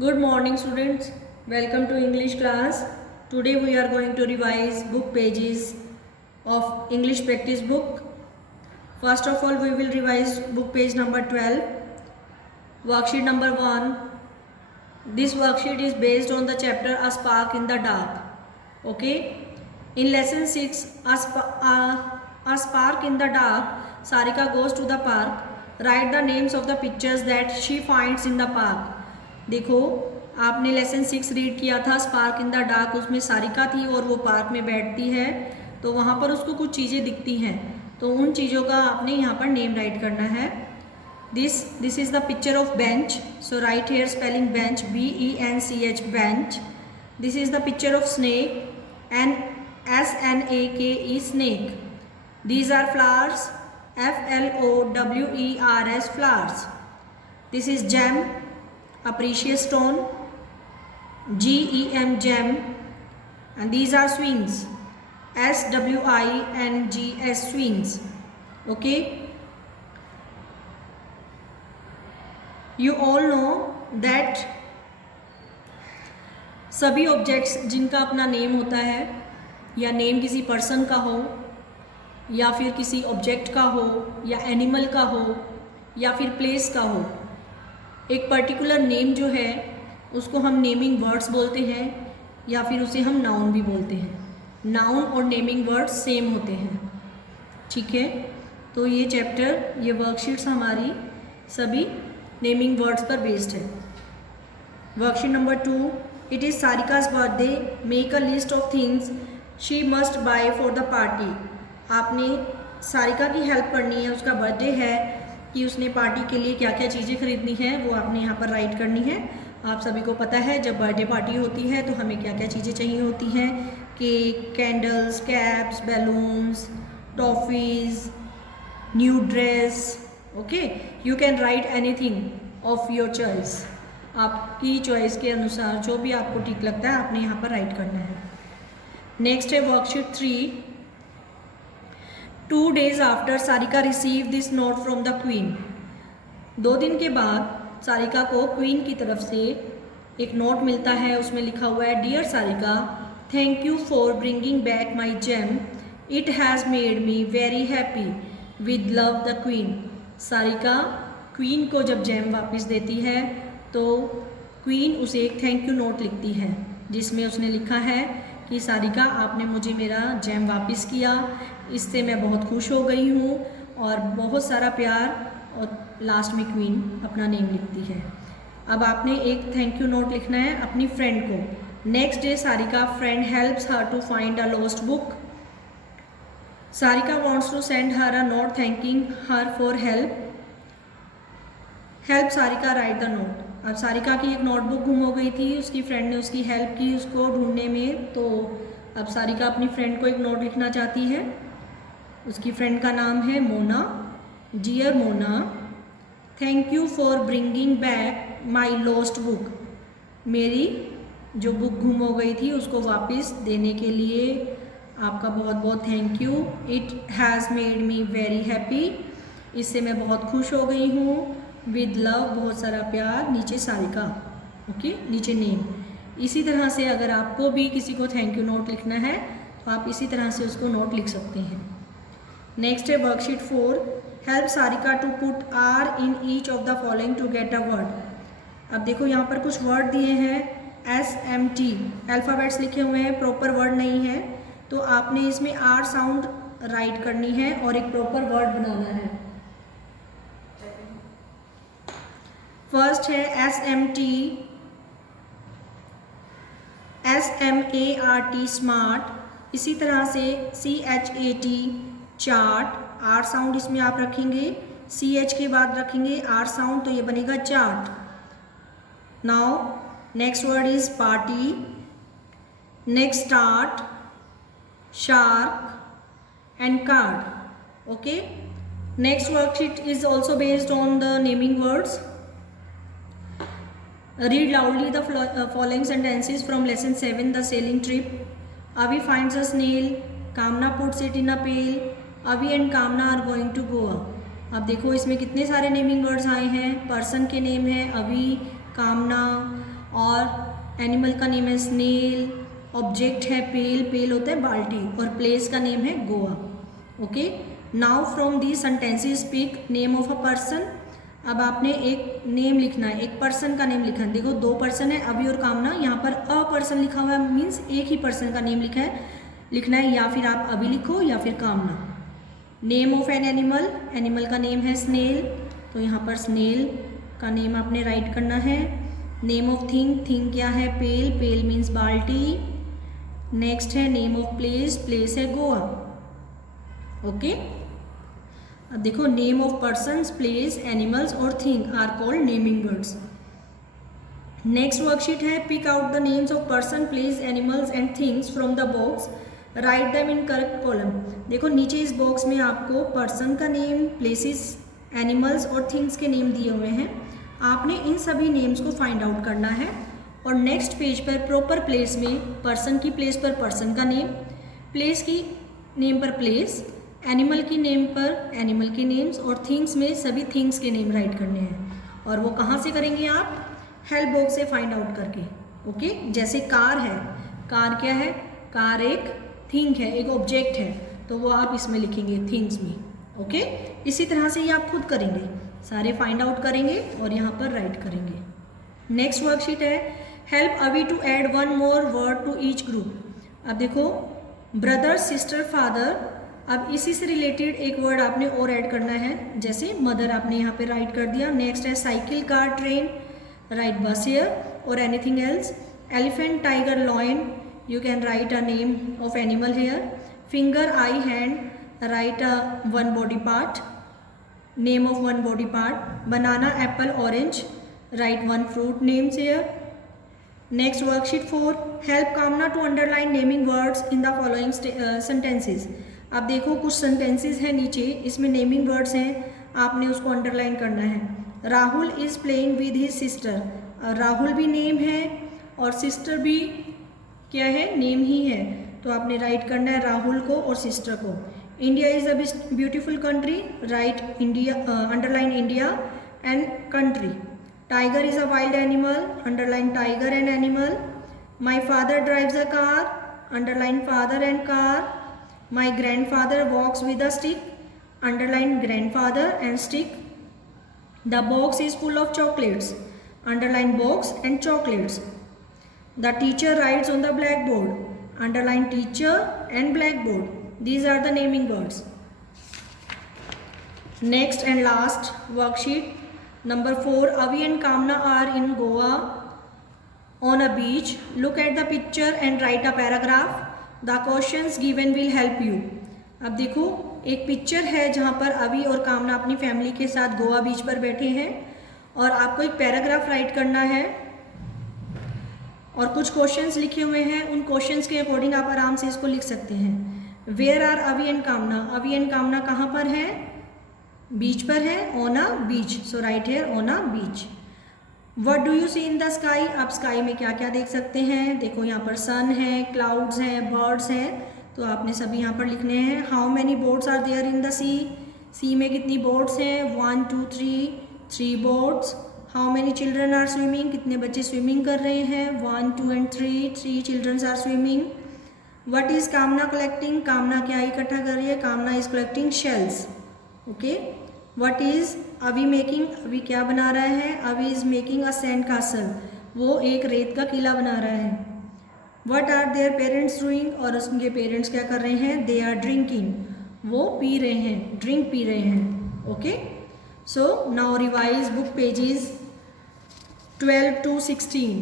Good morning students, welcome to English class. Today we are going to revise book pages of English practice book. First of all we will revise book page number 12, worksheet number 1. This worksheet is based on the chapter A Spark in the Dark. Okay, in lesson 6 A Spark in the Dark, Sarika goes to the park. Write the names of the pictures that she finds in the park. देखो आपने lesson 6 read किया था spark in the dark, उसमें सारिका थी और वो park में बैठती है तो वहाँ पर उसको कुछ चीज़ें दिखती हैं, तो उन चीज़ों का आपने यहाँ पर नेम राइट करना है. This is the picture of bench, so write here spelling bench, BENCH bench. This is the picture of snake, SNAKE snake. These are flowers, FLOWERS flowers. This is gem, a precious stone, GEM gem, and these are swings, SWINGS swings. Okay, you all know that सभी objects जिनका अपना name होता है या name किसी person का हो या फिर किसी ऑब्जेक्ट का हो या एनिमल का हो या फिर प्लेस का हो, एक पर्टिकुलर नेम जो है उसको हम नेमिंग वर्ड्स बोलते हैं या फिर उसे हम नाउन भी बोलते हैं. नाउन और नेमिंग वर्ड्स सेम होते हैं. ठीक है, तो ये चैप्टर, ये वर्कशीट्स हमारी सभी नेमिंग वर्ड्स पर बेस्ड है. Worksheet number 2, it is Sarika's birthday, make a list of things she must buy for the party. आपने सारिका की हेल्प करनी है, उसका बर्थडे है, कि उसने पार्टी के लिए क्या क्या चीज़ें खरीदनी है वो आपने यहाँ पर राइट करनी है. आप सभी को पता है जब बर्थडे पार्टी होती है तो हमें क्या क्या चीज़ें चाहिए होती हैं, cake, candles, caps, balloons, toffees, new dress. Okay, you can write anything of your choice. आपकी चॉइस के अनुसार जो भी आपको ठीक लगता है आपने यहाँ पर राइट करना है. नेक्स्ट है worksheet 3. 2 days after Sarika receive this note from the queen. 2 दिन के बाद सारिका को क्वीन की तरफ से एक नोट मिलता है. उसमें लिखा हुआ है, dear Sarika, thank you for bringing back my gem, it has made me very happy, with love the queen. Sarika queen को जब जेम वापस देती है तो क्वीन उसे एक थैंक यू नोट लिखती है जिसमें उसने लिखा है कि सारिका आपने मुझे मेरा जेम वापस किया, इससे मैं बहुत खुश हो गई हूँ और बहुत सारा प्यार. और लास्ट में क्वीन अपना नेम लिखती है. अब आपने एक थैंक यू नोट लिखना है अपनी फ्रेंड को. Next day Sarika friend helps her to find a lost book. Sarika wants to send her a note thanking her for help. Help Sarika write the note. अब सारिका की एक नोटबुक गुम हो गई थी, उसकी फ्रेंड ने उसकी हेल्प की उसको ढूंढने में, तो अब सारिका अपनी फ्रेंड को एक नोट लिखना चाहती है. उसकी फ्रेंड का नाम है Mona. Dear Mona, thank you for bringing back my lost book. मेरी जो बुक गुम हो गई थी उसको वापस देने के लिए आपका बहुत बहुत thank you. It has made me very happy, इससे मैं बहुत खुश हो गई हूँ. विद लव, बहुत सारा प्यार, नीचे सारिका. ओके, नीचे नेम. इसी तरह से अगर आपको भी किसी को थैंक यू नोट लिखना है तो आप इसी तरह से उसको नोट लिख सकते हैं. नेक्स्ट है worksheet 4. Help Sarika to put r in each of the following to get a word. अब देखो यहाँ पर कुछ वर्ड दिए हैं, SMT अल्फ़ाबेट्स लिखे हुए हैं, प्रॉपर वर्ड नहीं है, तो आपने इसमें आर साउंड राइट करनी है और एक प्रॉपर वर्ड बनाना है. फर्स्ट है SMT, SMART स्मार्ट. इसी तरह से CHAT चार्ट, आर साउंड इसमें आप रखेंगे, CH के बाद रखेंगे आर साउंड, तो ये बनेगा chart. Now next word is party, next start, shark and card. Okay, next worksheet is also based on the naming words. Read loudly the following sentences from lesson 7, the sailing trip. Avi finds a snail, Kamna puts it in a pail, Avi and Kamna are going to Goa. अब देखो इसमें कितने सारे naming words आए हैं. Person के name हैं अभी, कामना, और एनिमल का नेम है स्नेल, ऑब्जेक्ट है पेल, पेल होता है बाल्टी, और प्लेस का नेम है Goa. Okay, now from the sentences speak name of a person. अब आपने एक नेम लिखना है, एक पर्सन का नेम लिखना है। देखो 2 पर्सन है, अभी और कामना। यहाँ पर अ पर्सन लिखा हुआ है, मीन्स एक ही पर्सन का नेम लिखना है, या फिर आप अभी लिखो या फिर कामना। Name of an animal, animal का नेम है स्नेल, तो यहाँ पर स्नेल का नेम आपने राइट करना है। नेम ऑफ थिंग, थिंग क्या है पेल, पेल मीन्स बाल्टी। नेक्स्ट है नेम ऑफ प्लेस, प्लेस है गोवा। ओके, अब देखो name of persons, place, animals और thing are called naming words. Next worksheet है pick out the names of person, place, animals and things from the box, write them in correct column. देखो नीचे इस box में आपको person का name, places, animals और things के name दिए हुए हैं। आपने इन सभी नेम्स को फाइंड आउट करना है और नेक्स्ट पेज पर प्रॉपर प्लेस में पर्सन की प्लेस पर पर्सन का नेम, प्लेस की नेम पर प्लेस, एनिमल की नेम पर एनिमल के नेम्स और थिंग्स में सभी थिंग्स के नेम राइट करने हैं। और वो कहाँ से करेंगे आप? हेल्प बॉक्स से फाइंड आउट करके। ओके, जैसे कार है, कार क्या है? कार एक थिंग है, एक ऑब्जेक्ट है, तो वो आप इसमें लिखेंगे थिंग्स में। ओके, इसी तरह से ये आप खुद करेंगे, सारे फाइंड आउट करेंगे और यहाँ पर राइट करेंगे। नेक्स्ट वर्कशीट है help Avi to add one more word to each group. अब देखो ब्रदर, सिस्टर, फादर, अब इसी से रिलेटेड एक वर्ड आपने और ऐड करना है, जैसे मदर आपने यहाँ पे राइट कर दिया। नेक्स्ट है साइकिल, कार, ट्रेन, राइट बस हियर, और anything else. Elephant, tiger, lion, you can write a name of animal here. Finger, eye, hand, write a one body part, name of one body part. Banana, apple, orange, write one fruit names here. Next worksheet 4, help Kamna to underline naming words in the following sentences. अब देखो कुछ sentences हैं नीचे, इसमें naming words हैं, आपने उसको underline करना है। Rahul is playing with his sister, Rahul भी name है और sister भी क्या है? नेम ही है, तो आपने राइट करना है राहुल को और सिस्टर को। India is a beautiful country, write India, underline India and country. Tiger is a wild animal, underline tiger and animal. My father drives a car, underline father and car. My grandfather walks with a stick, underline grandfather and stick. The box is full of chocolates, underline box and chocolates. The teacher writes on the blackboard, underline teacher and blackboard. These are the naming words. Next and last worksheet number 4, Avi and Kamna are in Goa on a beach. Look at the picture and write a paragraph. The questions given will help you. अब देखो एक picture है जहाँ पर अभी और कामना अपनी फैमिली के साथ गोवा बीच पर बैठे हैं और आपको एक पैराग्राफ राइट करना है और कुछ क्वेश्चंस लिखे हुए हैं, उन क्वेश्चंस के अकॉर्डिंग आप आराम से इसको लिख सकते हैं। वेयर आर अवी एंड कामना, अवी एंड कामना कहाँ पर है? बीच पर है, on a beach, so write here on a beach. What do you see in the sky, आप स्काई में क्या क्या देख सकते हैं? देखो यहाँ पर सन है, क्लाउड्स हैं, बर्ड्स हैं, तो आपने सभी यहाँ पर लिखने हैं। How many boats are there in the sea, sea में कितनी बोट्स हैं? 1 2 3 boats. How many children are swimming, कितने बच्चे स्विमिंग कर रहे हैं? 1 2 and 3 children are swimming. What is Kamana collecting, Kamana क्या इकट्ठा कर रही है? Kamana is collecting shells. Okay, what is Avi making, अभी क्या बना रहा है? Avi is making a sand castle, वो एक रेत का किला बना रहा है। What are their parents doing, और उनके पेरेंट्स क्या कर रहे हैं? दे आर ड्रिंकिंग, वो पी रहे हैं, ड्रिंक पी रहे हैं। Okay, so now revise book pages 12 to 16.